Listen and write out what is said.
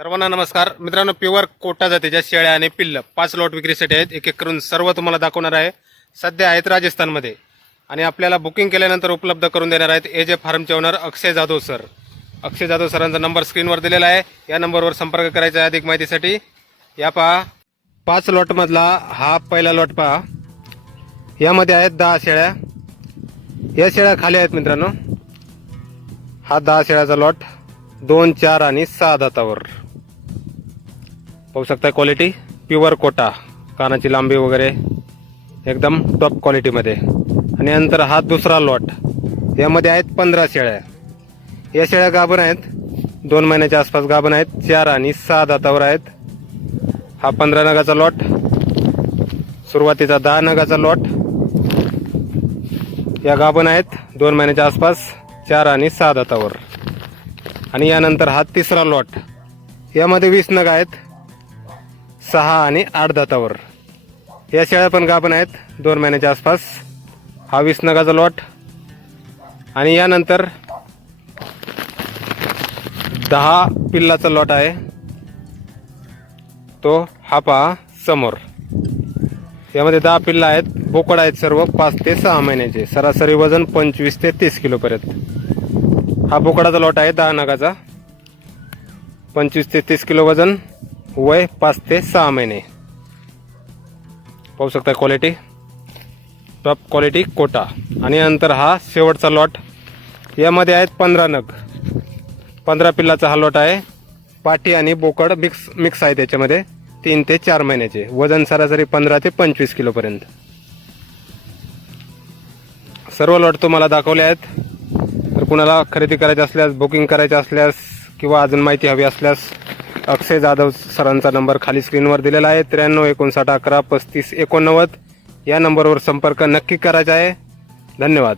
सर्वांना नमस्कार. मित्रांनो प्युअर कोटा जातीच्या शेळ्या आणि पिल्ल पाच लॉट विक्रीसाठी आहेत. एक एक करून सर्व तुम्हाला दाखवणार आहे. सध्या आहेत राजस्थानमध्ये. आणि आपल्याला बुकिंग केल्यानंतर उपलब्ध करून देणार आहेत ए जे फार्मचे ओनर अक्षय जाधव सर अक्षय जाधव सरांचा नंबर स्क्रीनवर दिलेला आहे. या नंबरवर संपर्क करायचा आहे अधिक माहितीसाठी. या पहा. पाच लॉटमधला हा पहिला लॉट पहा. यामध्ये आहेत दहा शेळ्या. या शेळ्या खाली आहेत मित्रांनो. हा दहा शेळ्याचा लॉट दोन चार आणि सहा दातावर. पाहू शकता क्वालिटी प्युअर कोटा कानाची लांबी वगैरे एकदम टॉप क्वालिटीमध्ये आणि नंतर हा दुसरा लॉट यामध्ये आहेत पंधरा शेळ्या. या शेळ्या गाभण आहेत. दोन महिन्याच्या आसपास गाभण आहेत. चार आणि सहा दातावर आहेत. हा पंधरा नगाचा लॉट सुरुवातीचा दहा नगाचा लॉट या गाभण आहेत. दोन महिन्याच्या आसपास चार आणि सहा दातावर. आणि यानंतर हा तिसरा लॉट यामध्ये वीस नग आहेत. सहा आणि आठ दातावर. या शेळ्या पण गाभण आहेत दोन महिन्याच्या आसपास. हा वीस नगाचा लॉट. आणि यानंतर दहा पिल्लाचा लॉट आहे. तो हा पहा समोर. यामध्ये दहा पिल्ला आहेत बोकड आहेत सर्व पाच ते सहा महिन्याचे. सरासरी वजन पंचवीस ते तीस किलोपर्यंत हा बोकडाचा लॉट आहे दहा नगाचा. पंचवीस ते तीस किलो वजन. वय पाच ते सहा महिने पाहू शकता क्वालिटी टॉप क्वालिटी कोटा। आणि नंतर हा शेवटचा लॉट यामध्ये आहेत पंधरा नग. पंधरा पिल्लाचा हा लॉट आहे. पाठी आणि बोकड मिक्स मिक्स आहे त्याच्यामध्ये. तीन ते चार महिन्याचे. वजन सरासरी पंधरा ते पंचवीस किलोपर्यंत सर्व लॉट तुम्हाला दाखवले आहेत. तर कुणाला खरेदी करायची असल्यास बुकिंग करायची असल्यास किंवा अजून माहिती हवी असल्यास अक्षय जाधव सरांचा नंबर खाली स्क्रीनवर दिलेला आहे. त्र्याण्णव एकोणसाठ अकरा पस्तीस एकोणनव्वद या नंबरवर संपर्क नक्की करायचा आहे. धन्यवाद.